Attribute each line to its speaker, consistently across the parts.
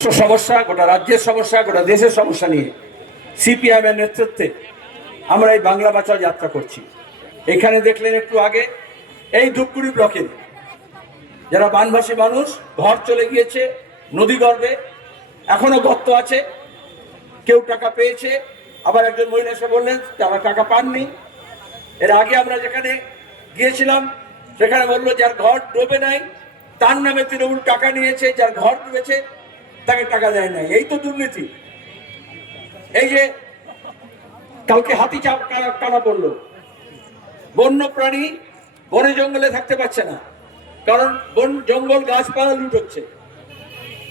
Speaker 1: সমস্যা, গোটা রাজ্যের সমস্যা, গোটা দেশের সমস্যা নিয়ে সিপিআইএম এর নেতৃত্বে আমরা এই বাংলা বাঁচাও যাত্রা করছি। এখানে দেখলেন একটু আগে, এই ধূপগুড়ি ব্লকে যারা বানভাসী মানুষ, ঘর চলে গিয়েছে, নদী গর্ভে এখনও গর্ত আছে, কেউ টাকা পেয়েছে। আবার একজন মহিলা এসে বললেন তারা টাকা পাননি। এর আগে আমরা যেখানে গিয়েছিলাম, সেখানে বলল, যার ঘর ডোবে নাই, তার নামে তৃণমূল টাকা নিয়েছে, যার ঘর ডুবেছে তাকে টাকা দেয় নাই। এই তো দুর্নীতি। এই যে কালকে হাতি চাপ টানা পড়ল। বন্য প্রাণী বনে জঙ্গলে থাকতে পারছে না। কারণ বন জঙ্গল গাছপালা লুট হচ্ছে।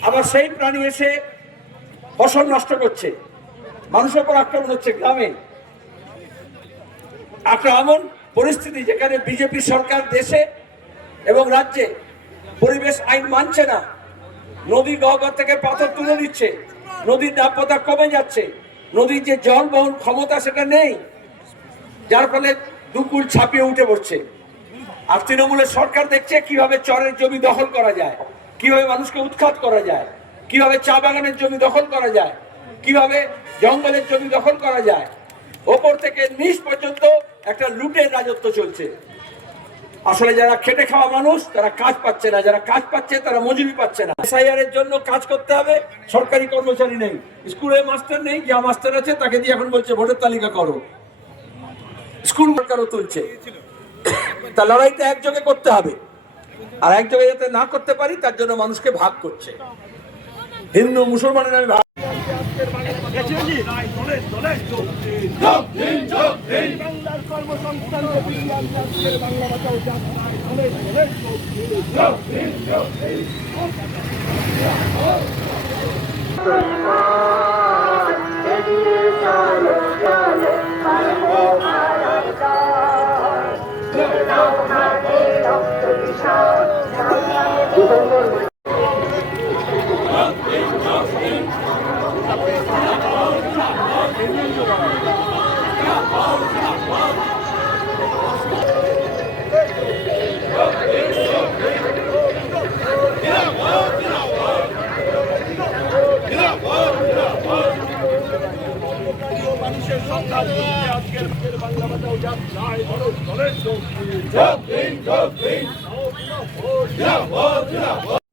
Speaker 1: আবার সেই প্রাণী এসে ফসল নষ্ট করছে। মানুষের উপর আক্রমণ হচ্ছে গ্রামে। একটা এমন পরিস্থিতি যেখানে বিজেপি সরকার দেশে এবং রাজ্যে পরিবেশ আইন মানছে না। নদী গহ্বর থেকে পাথর তুলে নিচ্ছে। নদীর নাব্যতা কমে যাচ্ছে। নদীর যে জল বহন ক্ষমতা সেটা নেই। যার ফলে দুকুল ছাপিয়ে উঠে পড়ছে। আর তৃণমূলের সরকার দেখছে কীভাবে চরের জমি দখল করা যায়। কীভাবে মানুষকে উৎখাত করা যায়। কীভাবে চা বাগানের জমি দখল করা যায়। কীভাবে জঙ্গলের জমি দখল করা যায়। ওপর থেকে নিচ পর্যন্ত একটা লুটের রাজত্ব চলছে। আসলে যারা খেটে খাওয়া মানুষ তারা কাজ পাচ্ছে না। যারা কাজ পাচ্ছে তারা মজুরি পাচ্ছে না। এসআইআর এর জন্য কাজ করতে হবে। সরকারি কর্মচারী নেই। স্কুলে মাস্টার নেই যা মাস্টার আছে তাকে দিয়ে এখন বলছে ভোটের তালিকা করো। স্কুল সরকারও তুলছে। তা লড়াইটা একযোগে করতে হবে। আর একযোগে যাতে না করতে পারি তার জন্য মানুষকে ভাগ করছে। হিন্দু মুসলমানের আমি ভাগ
Speaker 2: বাংলার কর্মসংস্থান প্রতিদিন আজকের বাংলা বাঁচাও যাত্রায় ধরে ধরে চলছে। মানুষের সংখ্যা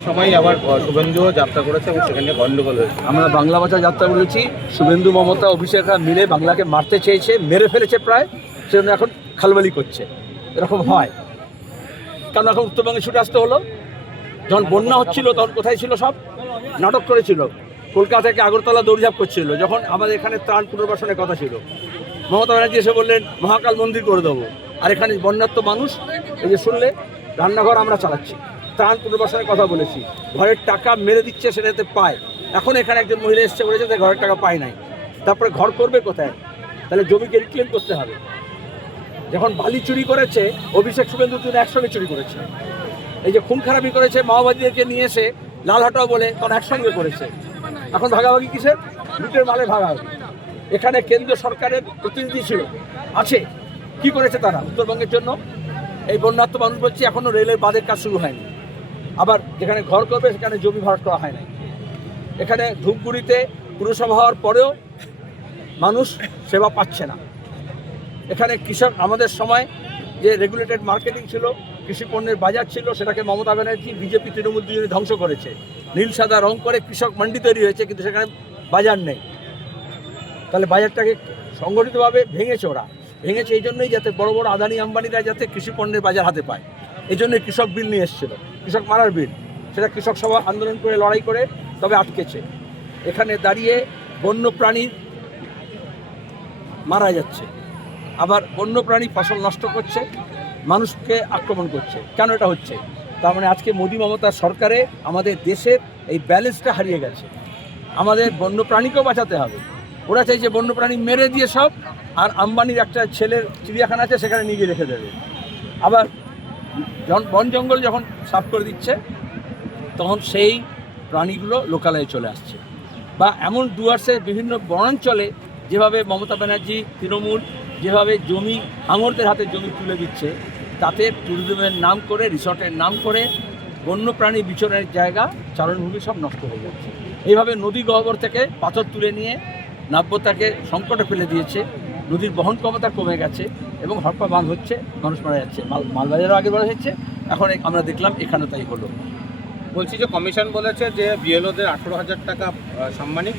Speaker 3: সময় আবার শুভেন্দুও যাত্রা করেছে এবং সেখানে গন্ডগোল হয়েছে।
Speaker 4: আমরা বাংলা ভাষা যাত্রা বলেছি শুভেন্দু মমতা অভিষেকরা মিলে বাংলাকে মারতে চেয়েছে, মেরে ফেলেছে প্রায়। সেজন্য এখন খালবালি করছে। এরকম হয়। কারণ এখন উত্তরবঙ্গে ছুটে আসতে হলো? যখন বন্যা হচ্ছিল, তখন কোথায় ছিল সব? নাটক করেছিল। কলকাতা থেকে আগরতলা দৌড়ঝাঁপ করছিল, যখন আমাদের এখানে ত্রাণ পুনর্বাসনের কথা ছিল। মমতা ব্যানার্জি এসে বললেন, মহাকাল মন্দির করে দেবো। আর এখানে বন্যাত্ম মানুষ, এই যে শুনলে, রান্নাঘর আমরা চালাচ্ছি। ত্রাণ পুনর্বাসনের কথা বলেছি। ঘরের টাকা মেরে দিচ্ছে সেটাতে পায়। এখন এখানে একজন মহিলা এসছে, বলেছে যে ঘরের টাকা পায় নাই। তারপরে ঘর করবে কোথায়? তাহলে জমিকে রিক্লেম করতে হবে। যখন বালি চুরি করেছে, অভিষেক শুভেন্দু দুজন একসঙ্গে চুরি করেছে। এই যে খুন খারাপি করেছে, মাওবাদীদেরকে নিয়ে এসে লালহাটাও বলে তখন একসঙ্গে করেছে। এখন ভাগাভাগি কিসের? লুটের মালে ভাগাভাগি। এখানে কেন্দ্রীয় সরকারের প্রতিনিধি ছিল। আছে। কি করেছে তারা? উত্তরবঙ্গের জন্য এই বন্যাত্ম মানুষ বলছে এখনও রেলের বাঁধের কাজ শুরু হয়নি। আবার যেখানে ঘর করবে, সেখানে জমি ভরাট করা হয় নাই। এখানে ধূপগুড়িতে পুরসভা হওয়ার পরেও মানুষ সেবা পাচ্ছে না। এখানে কৃষক, আমাদের সময় যে রেগুলেটেড মার্কেটিং ছিল, কৃষি পণ্যের বাজার ছিল, সেটাকে মমতা ব্যানার্জি, বিজেপি, তৃণমূল দুজনে ধ্বংস করেছে। নীল, সাদা রং করে কৃষক মান্ডি তৈরি হয়েছে, কিন্তু সেখানে বাজার নেই। তাহলে বাজারটাকে সংগঠিতভাবে ভেঙেছে ওরা। ভেঙেছে এই জন্যই যাতে বড় বড় আদানি আম্বানিরা যাতে কৃষি পণ্যের বাজার হাতে পায়। এই জন্যই কৃষক বিল নিয়ে এসেছিল। কৃষক মারার বিল। সেটা কৃষক সভা আন্দোলন করে, লড়াই করে, তবে আটকেছে। এখানে দাঁড়িয়ে বন্য প্রাণীর মারা যাচ্ছে। আবার বন্য প্রাণী ফসল নষ্ট করছে, মানুষকে আক্রমণ করছে। কেন এটা হচ্ছে? তার মানে আজকে মোদী মমতার সরকারে আমাদের দেশের এই ব্যালেন্সটা হারিয়ে গেছে। আমাদের বন্য প্রাণীকেও বাঁচাতে হবে। ওরা চাইছে বন্য প্রাণী মেরে দিয়ে সব, আর আম্বানির একটা ছেলের চিড়িয়াখানা আছে, সেখানে গিয়ে রেখে দেবে। আবার বন জঙ্গল যখন সাফ করে দিচ্ছে, তখন সেই প্রাণীগুলো লোকালয়ে চলে আসছে। বা এমন ডুয়ার্সের বিভিন্ন বনাঞ্চলে যেভাবে মমতা ব্যানার্জি, তৃণমূল যেভাবে জমি হাঙরদের হাতে জমি তুলে দিচ্ছে, তাতে ট্যুরিজমের নাম করে রিসর্টের নাম করে বন্যপ্রাণী বিচরণের জায়গা, চারণভূমি সব নষ্ট হয়ে যাচ্ছে। এইভাবে নদী গহ্বর থেকে পাথর তুলে নিয়ে নাব্যতাকে সংকটে ফেলে দিয়েছে। নদীর বহন ক্ষমতা কমে গেছে এবং হরপা বাঁধ হচ্ছে, মানুষ মারা যাচ্ছে। মাল, মালবাজারও আগে বলা হচ্ছে এখন আমরা দেখলাম এখানে তাই হলো।
Speaker 3: বলছি যে কমিশন বলেছে যে বিএলওদের আঠেরো হাজার টাকা সাম্মানিক